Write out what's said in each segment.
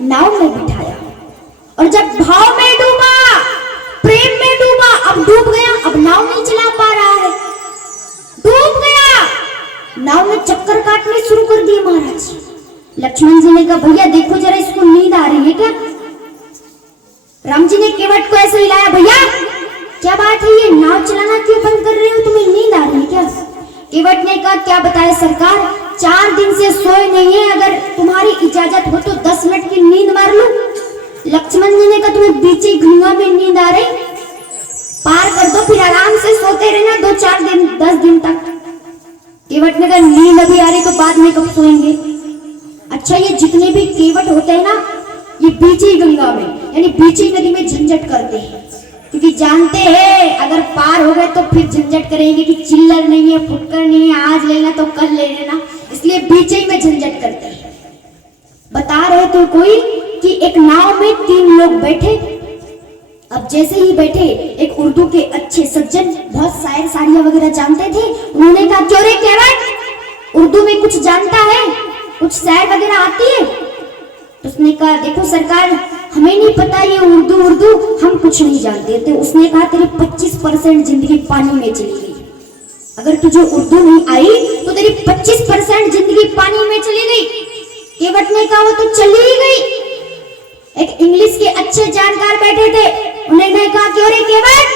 नाव में बिठाया और जब भाव में डूबा, प्रेम में डूबा, अब डूब गया, अब नाव नहीं चला पा रहा है, डूब गया। नाव में चक्कर काटने शुरू कर दिए महाराज। लक्ष्मण जी ने कहा भैया देखो जरा इसको नींद आ रही है क्या? राम जी ने केवट को ऐसे हिलाया, भैया क्या बात है, ये नाव चलाना क्यों बंद कर रहे हो, तुम्हें नींद आ रही है क्या? केवट ने कहा क्या बताए सरकार, 4 दिन से सोए नहीं है, अगर तुम्हारी इजाजत हो तो 10 मिनट की नींद मार लूं। लक्ष्मण जी ने कहा तुम्हें बीचे गंगा में नींद आ रही, पार कर दो फिर आराम से सोते रहना 2-4 दिन 10 दिन तक। केवट ने कहा नींद अभी आ रही तो बाद में कब सोएंगे? अच्छा ये जितने भी केवट होते हैं ना, ये बीची गंगा में यानी बीची नदी में झंझट करते हैं, क्योंकि जानते हैं अगर पार हो गए तो फिर झंझट करेंगे कि चिल्लर नहीं है, फुटकर नहीं है, आज लेना तो कल ले लेना, इसलिए बीचे में झंझट करते हैं। बता रहे तो कोई कि एक नाव में 3 लोग बैठे। अब जैसे ही बैठे एक उर्दू के अच्छे सज्जन, बहुत शायर साड़ियां वगैरह जानते थे, उन्होंने कहा क्यों रे केवट, उर्दू में कुछ जानता है, कुछ शायर वगैरह आती है? तो उसने कहा देखो सरकार हमें नहीं पता ये उर्दू हम कुछ नहीं जानते थे। उसने कहा तेरी 25% जिंदगी पानी में चली गई, अगर तुझे उर्दू नहीं आई तो तेरी 25% जिंदगी पानी में चली गई। केवट ने कहा वो तो चली ही गई। एक इंग्लिश के अच्छे जानकार बैठे थे, उन्होंने कहा क्यों रे केवट,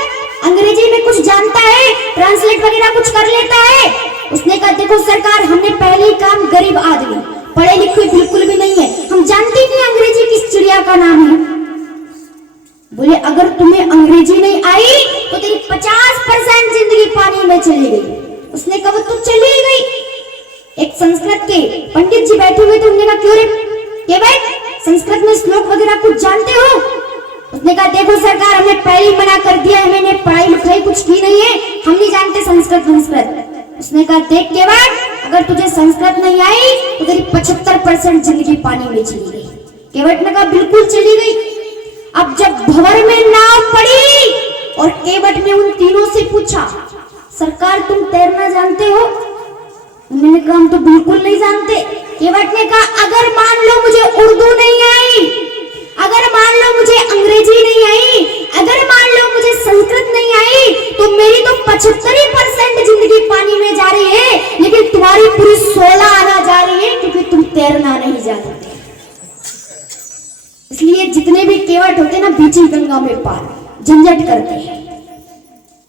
अंग्रेजी में कुछ जानता है, ट्रांसलेट वगैरह कुछ कर लेता है? उसने कहा देखो सरकार हमने पहले ही काम गरीब आदमी, पढ़े लिखे बिल्कुल भी नहीं है, हम जानते नहीं अंग्रेजी किस चिड़िया का नाम है। बोले अगर तुम्हें अंग्रेजी नहीं आई तो तेरी 50% जिंदगी पानी में चली गई। उसने कहा वो तो चली गई। एक संस्कृत के पंडित जी बैठे हुए थे, उन्होंने कहा क्यों रे केवट, संस्कृत में श्लोक वगैरह कुछ जानते हो? उसने कहा देखो सरकार हमने पहले ही मना कर दिया, मैंने पढ़ाई लिखाई कुछ की नहीं है, हम नहीं जानते संस्कृत। उसने कहा देख केवट अगर तुझे संस्कृत नहीं आई तो तेरी 75% जिंदगी पानी में चली गई। केवट ने कहा बिल्कुल चली गई। अब जब भंवर में नाव पड़ी और केवट ने उन तीनों से पूछा सरकार तुम तैरना जानते हो? उन्होंने कहा हम तो बिल्कुल नहीं जानते। केवट ने कहा अगर मान लो मुझे उर्दू नहीं आई, अगर मान लो मुझे अंग्रेजी नहीं आई, अगर मान लो मुझे संस्कृत नहीं आई, तो मेरी तो 75% जिंदगी पानी में जा रही है, लेकिन तुम्हारी पूरी 16 आना जा रही है क्योंकि तुम तैरना नहीं जानते। इसलिए जितने भी केवट होते ना बीची गंगा में पार झंझट करते हैं।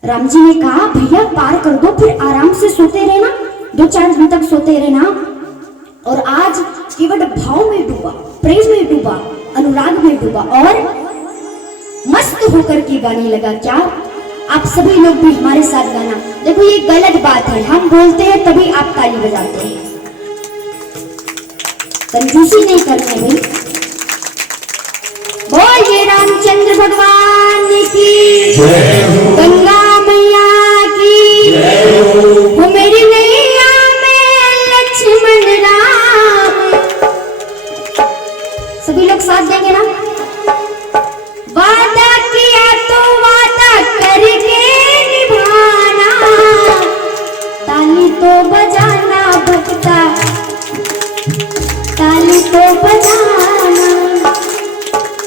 राम जी ने कहा भैया पार कर दो फिर आराम से सोते रहना, 2-4 दिन तक सोते रहना। और आज केवट भाव में डूबा, प्रेम में डूबा, अनुराग में डूबा और मस्त होकर के गाने लगा। क्या आप सभी लोग भी हमारे साथ गाना। देखो ये गलत बात है, हम बोलते हैं तभी आप ताली बजाते हैं, कंजूसी नहीं करनी भाई। बोलिए रामचंद्र भगवान की, गंगा मैया की, वो मेरी नैया में लक्ष्मण राम। सभी लोग साथ देंगे ना? वादा किया तो वादा करके निभाना, ताली तो बजाना भक्ता, ताली तो बजाना।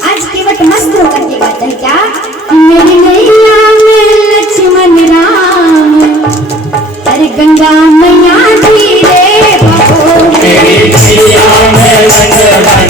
आज केवट मस्त होकर के गाता है क्या, मेरी नैया में लक्ष्मण राम, अरे गंगा मैया धीरे बहो, मेरी नैया में लक्ष्मण राम,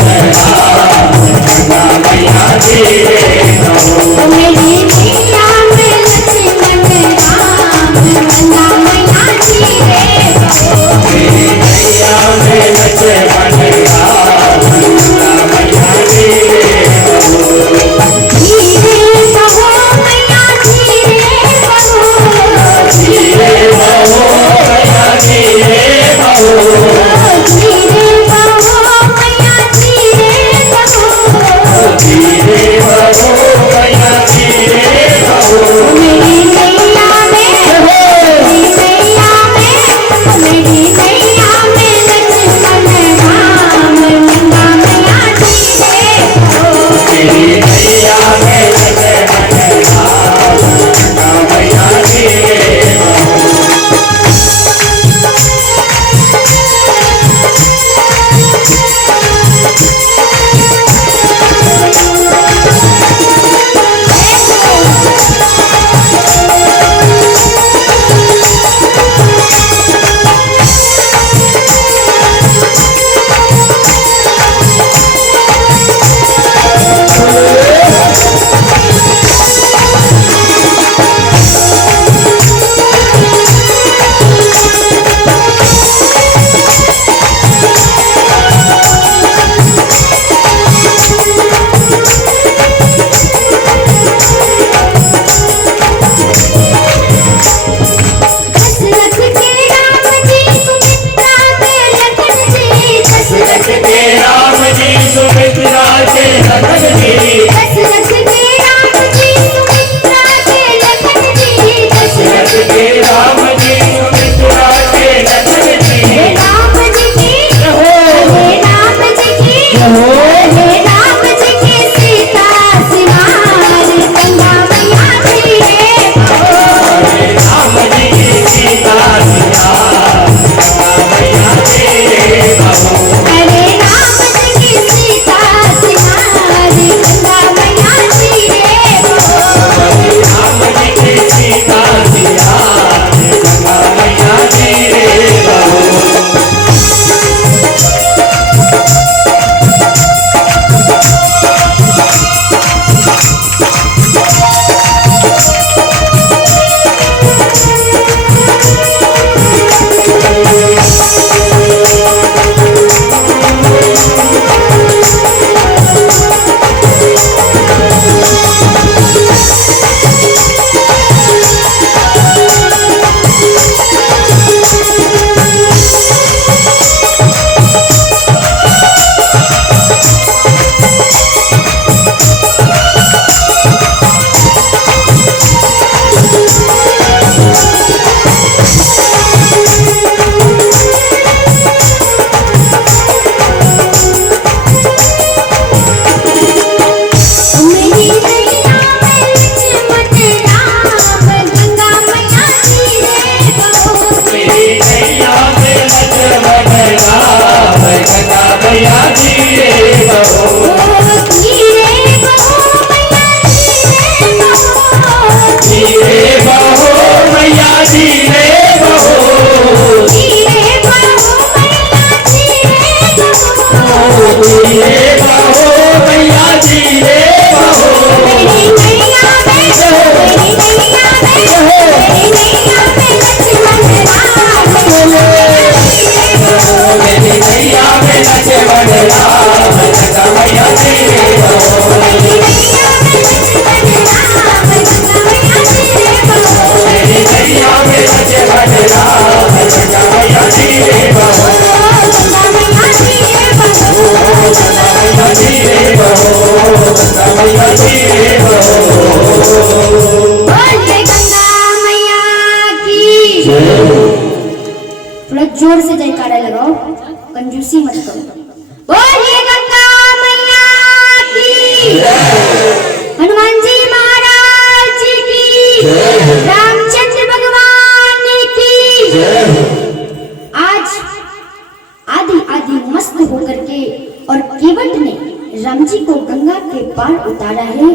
राम जी को गंगा के पार उतारा है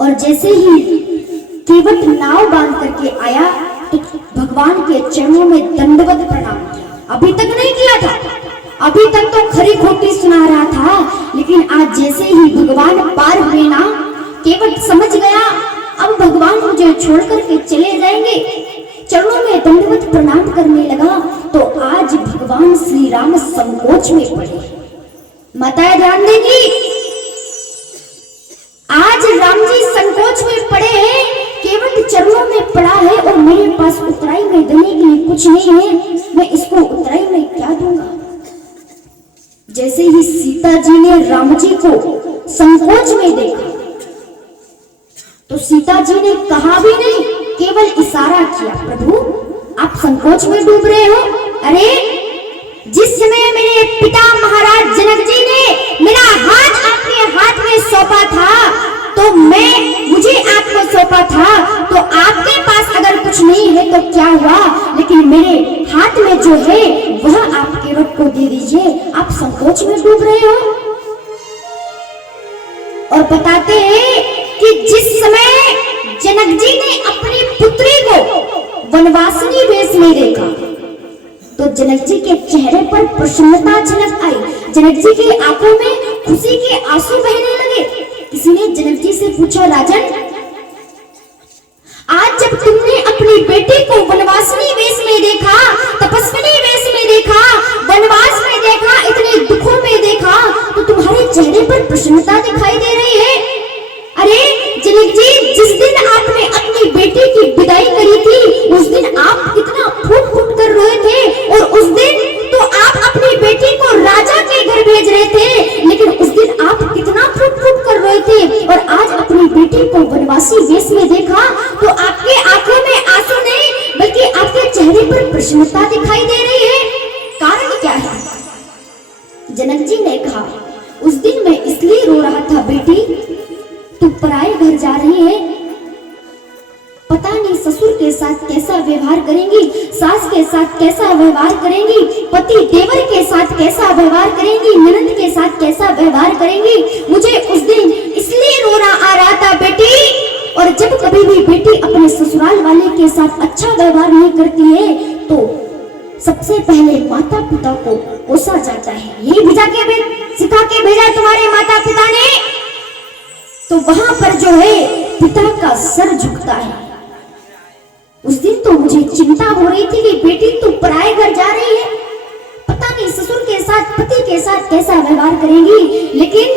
और जैसे ही केवट नाव बांध करके आया तो भगवान के चरणों में दंडवत प्रणाम किया। अभी तक नहीं किया था, अभी तक तो खरी खोटी सुना रहा था, लेकिन आज जैसे ही भगवान पार हुए ना, केवट समझ गया अब भगवान मुझे छोड़ करके चले जाएंगे। चरणों में दंडवत प्रणाम करने लगा तो आज भगवान श्री राम संकोच में पड़े। माताएं ध्यान देंगी, आज राम जी संकोच में पड़े हैं, केवट चरणों में पड़ा है और मेरे पास उतराई में देने के लिए कुछ नहीं है, मैं इसको उतराई में क्या दूंगा। जैसे ही सीता जी ने राम जी को संकोच में देखा तो सीता जी ने कहा भी नहीं, केवल इशारा किया, प्रभु आप संकोच में डूब रहे हो। अरे जिस समय मेरे पिता महाराज जनक जी ने मेरा हाथ आपके हाथ में सौंपा था तो मुझे आपको सौंपा था, तो आपके पास अगर कुछ नहीं है तो क्या हुआ, लेकिन मेरे हाथ में जो है वह आप केवट को दे दीजिए, आप संकोच में डूब रहे हो। और बताते हैं कि जिस समय जनक जी ने अपनी पुत्री को वनवासिनी वेश में देखा तो जनक जी के चेहरे पर प्रसन्नता झलक आई, जनक जी की आंखों में खुशी के आंसू बहने लगे। किसी ने जनक जी से पूछा, राजन आज जब तुमने अपनी बेटी को वनवासिनी वेश में देखा, तपस्विनी वेश में देखा, वनवास में देखा, इतने दुखों में देखा, तो तुम्हारे चेहरे पर प्रसन्नता दिखाई दे रही है। अरे जनक जी, जिस दिन आपने अपनी बेटी की विदाई करी थी उस दिन आप इतना फूट फूट कर रोए थे, और उस दिन तो आप अपनी बेटी को राजा के घर भेज रहे थे, लेकिन उस दिन आप कितना फूट फूट कर रोए थे, और आज अपनी बेटी को वनवासी वेश में देखा तो आपके आंखों में आंसू नहीं बल्कि आपके चेहरे पर प्रसन्नता दिखाई दे रही है। कारण क्या है? जनक जी ने कहा, उस दिन मैं इसलिए रो रहा था, बेटी तू पराए घर जा रही है, पता नहीं ससुर के साथ कैसा व्यवहार करेंगी, सास के साथ कैसा व्यवहार करेंगी, पति देवर के साथ कैसा व्यवहार करेंगी, ननद के साथ कैसा व्यवहार करेंगी। मुझे उस दिन इसलिए रोना आ रहा था बेटी। और जब कभी भी बेटी अपने ससुराल वाले के साथ अच्छा व्यवहार नहीं करती है तो सबसे पहले माता पिता को कोसा जाता है। यही सिखा के भेजा तुम्हारे माता पिता ने, तो वहां पर जो है पिता का सर झुकता है। उस दिन तो मुझे चिंता हो रही थी कि बेटी तू पराए घर जा रही है, पता नहीं ससुर के साथ पति के साथ कैसा व्यवहार करेंगी, लेकिन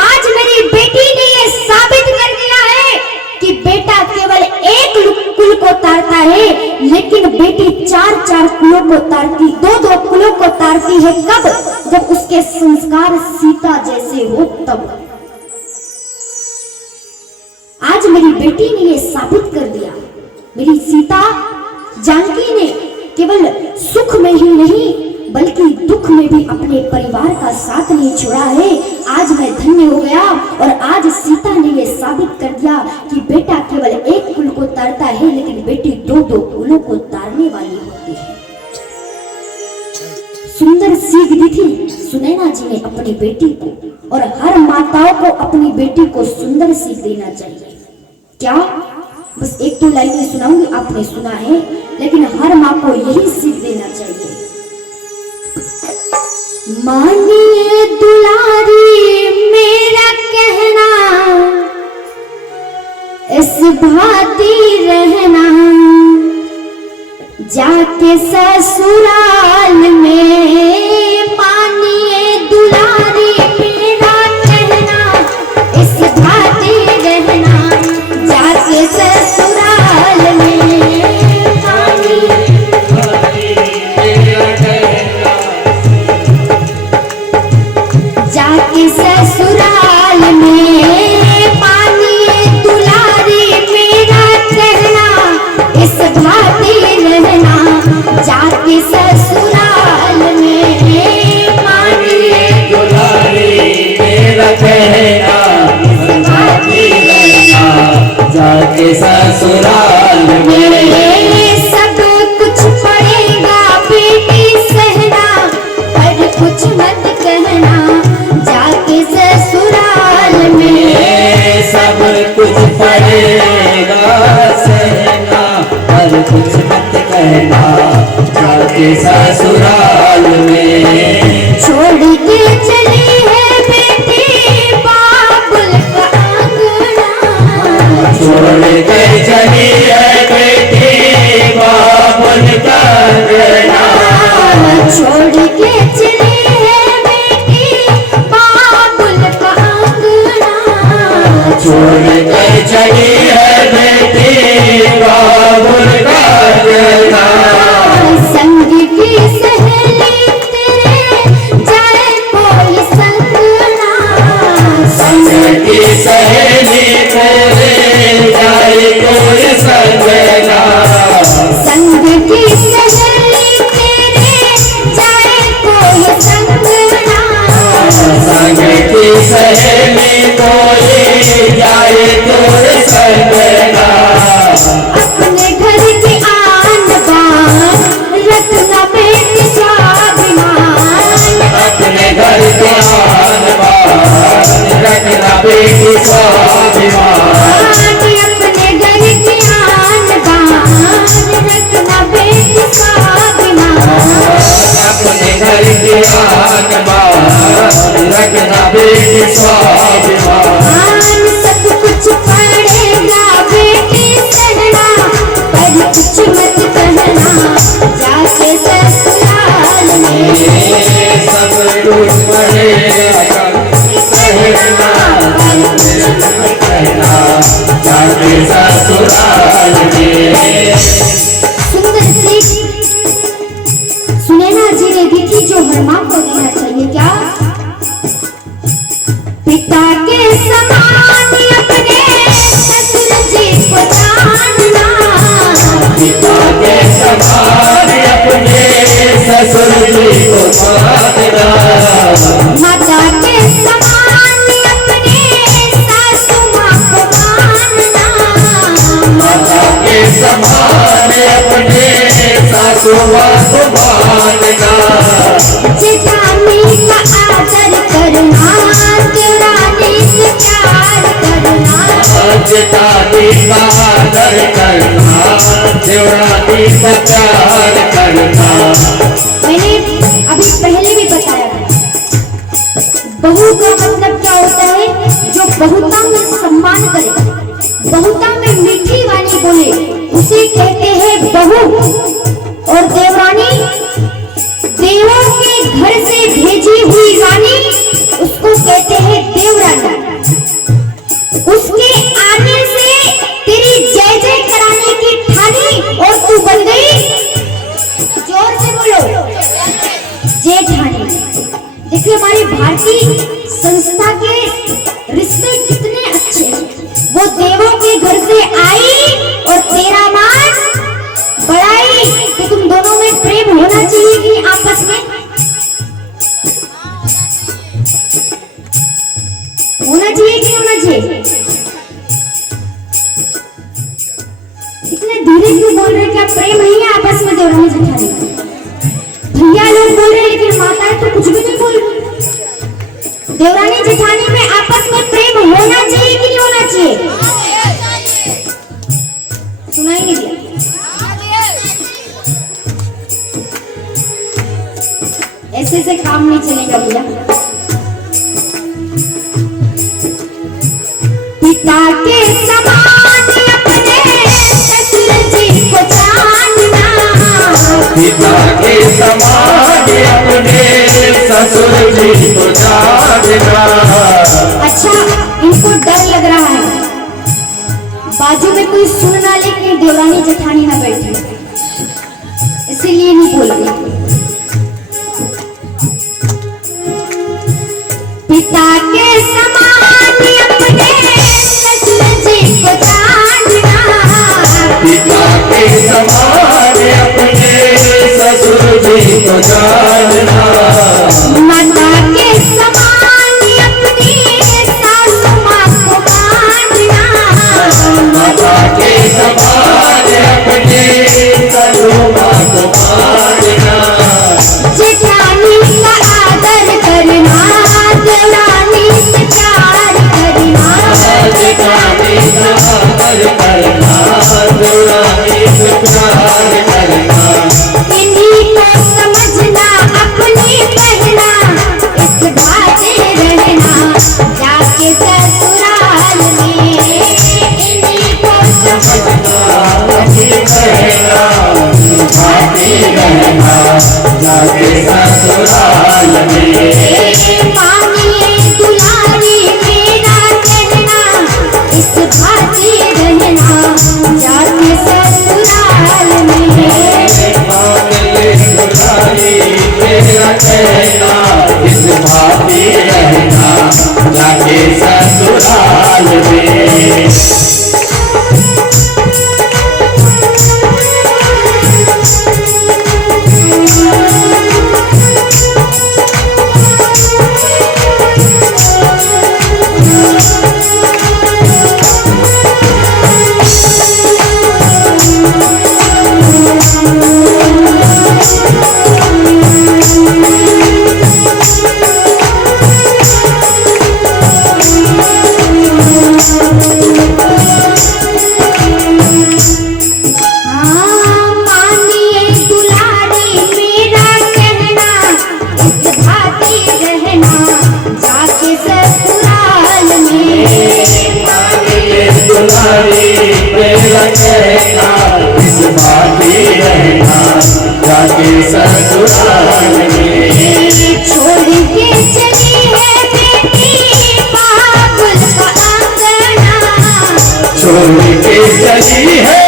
आज मेरी बेटी ने ये साबित कर दिया है कि बेटा केवल एक कुल को तारता है, लेकिन बेटी चार चार कुलों को तारती, दो दो कुलों को तारती है। कब? जब उसके संस्कार सीता जैसे हो तब। आज मेरी बेटी ने ये साबित कर दिया, मेरी सीता जानकी ने केवल सुख में ही नहीं बल्कि दुख में भी अपने परिवार का साथ नहीं छोड़ा है। आज मैं धन्य हो गया और आज सीता ने ये साबित कर दिया कि बेटा केवल एक कुल को तारता है, लेकिन बेटी दो दो कुलों को तारने वाली होती है। सुंदर सीख दी थी सुनैना जी ने अपनी बेटी को, और हर माताओं को अपनी बेटी को सुंदर सीख देना चाहिए। क्या? बस एक तो लाइन में सुनाऊंगी, आपने सुना है, लेकिन हर माँ को यही सीख देना चाहिए। मानिए दुलारी मेरा कहना, इस भांति रहना, जाके ससुराल में। मानिए दुलारी मेरा कहना, इस भांति रहना, जाके ससुराल में। जाके ससुराल में मानिए दुलारी मेरा कहना, इस भांति रहना, जाके ससुराल में। मानिए दुलारी मेरा कहना, इस भांति रहना, जाके ससुराल में। सब कुछ पड़ेगा बेटी सहना, पर कुछ मत कहना, जाके ससुराल के ससुराल में। छोड़ के चली है बेटी बाबुल का आंगना, छोड़ के चली है बेटी बाबुल का आंगना, छोड़ के चली है बेटी बाबुल का आंगना, छोड़ के चली है बेटी बाबुल का आंगना। संग की सहेली तेरे जाए कोई संगना, संग की सहेली तेरे जाए कोई संगना, संग की सहेली तेरे जाए कोई संगना, संग की सहेली कोई जाए कोई संगना। अपने घर की आन बान रखना बेटी स्वाभिमान, अपने घर के आन बान रखना बेटी स्वाभिमान, अपने घर की आन बान रखना बेटी स्वाभिमान, अपने घर के आन बान रखना बेटी स्वाभिमान। सब कुछ पड़ेगा बेटी सहना, पर कुछ मत कहना जाके ससुराल में, सब कुछ पड़ेगा सहना, कहना जाके ससुराल में। सुंदर सी सुनैना जी ने दी थी जो हर मां को देना चाहिए। क्या? पिता के समान अपने ससुर जी को जानना, पिता के समान अपने ससुर जी को मानना, माता के समान अपने सासू मां को मानना, माता के समान अपने सासू मां को मानना, जेठानी का आदर करना, देवरानी से प्यार करना, जेठानी का आदर करना, देवरानी से प्यार करना। मैंने अभी पहले भी बताया था, बहू का मतलब क्या होता है? जो बहुता में सम्मान करे, बहुता में मीठी वाणी बोले, उसे कहते हैं बहू। और देवरानी, देवों के घर से भेजी हुई रानी, उसको कहते हैं देवरानी। उसके आने से तेरी जय जय कराने की ठानी और तू बन गई, जोर से बोलो, जेठानी। देखिए हमारी भारतीय संस्था के रिश्ते कितने अच्छे हैं। वो देवों के घर से आई और तेरा मान बढ़ाई, तो तुम दोनों में प्रेम होना चाहिए कि आपस में होना चाहिए कि होना चाहिए? इतने धीरे क्यों बोल रहे? क्या प्रेम नहीं है आपस में देवरानी जेठानी? भैया लोग बोल रहे लेकिन माताएं तो कुछ भी नहीं बोल रही। देवरानी जेठानी में आपस में प्रेम होना चाहिए कि नहीं होना चाहिए? सुनाई नहीं दिया? ऐसे से काम नहीं चलेगा भैया। पिता के समान अपने ससुर जी को जानना, पिता के समान अपने ससुर जी को जानना। अच्छा, इनको डर लग रहा है बाजू में कोई सुन ना ले कि देवरानी जेठानी ना बैठे, इसीलिए नहीं बोल रही। पिता के समान अपने ससुर जी को जानना, पिता के समान अपने ससुर जी को जानना, माता के समान अपनी सासू मां को मानना, माता के समान अपने सासू मां को मानना, छोड़ के चली है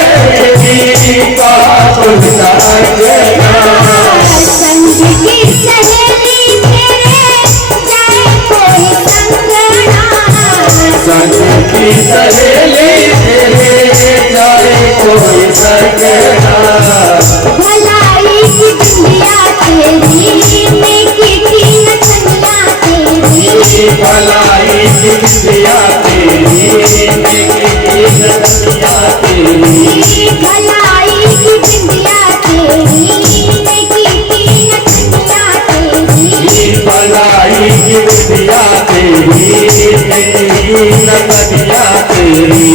दीपा पुरना संग की सहेली तेरे जाए कोई संगना, संग की सहेली तेरे जाए कोई संगना, भलाई की बिंदिया तेरी नेकी की नचनिया तेरी, भलाई की बिंदिया तेरी नेकी की नचनिया तेरी, भलाई की बिंदिया तेरी नेकी की नचनिया तेरी, भलाई की बिंदिया तेरी नेकी की नचनिया तेरी।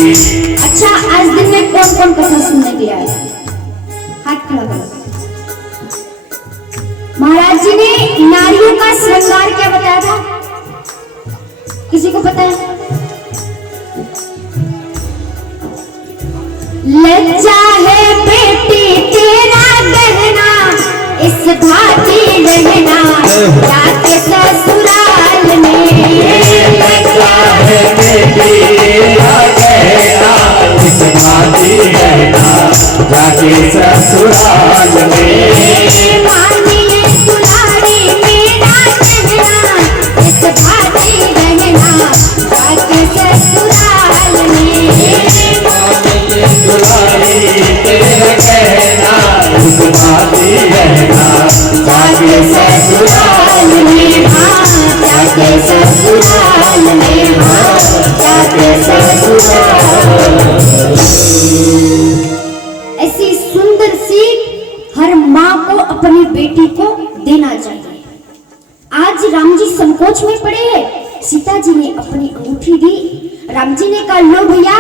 अच्छा, आज दिन में कौन कौन कथा सुनने के लिए आया? हाथ खड़ा करो। महाराज जी ने नारियों का श्रृंगार क्या बताया था? किसी को पता है? लज्जा है बेटी तेरा गहना, इस भांति रहना जाके ससुराल में, लज्जा है बेटी तेरा गहना, इस भांति रहना जाके ससुराल में, मानिए दुलारी मेरा कहना, इस भांति रहना जाके ससुराल में, दुलारी तेरा कहना इस भांति रहना जाके ससुराल में, जाके ससुराल में, जाके ससुराल। ऐसी सुंदर सीख हर माँ को अपनी बेटी को देना चाहिए। आज राम जी संकोच में पड़े हैं, सीता जी ने अपनी अंगूठी दी। राम जी ने कहा लो भैया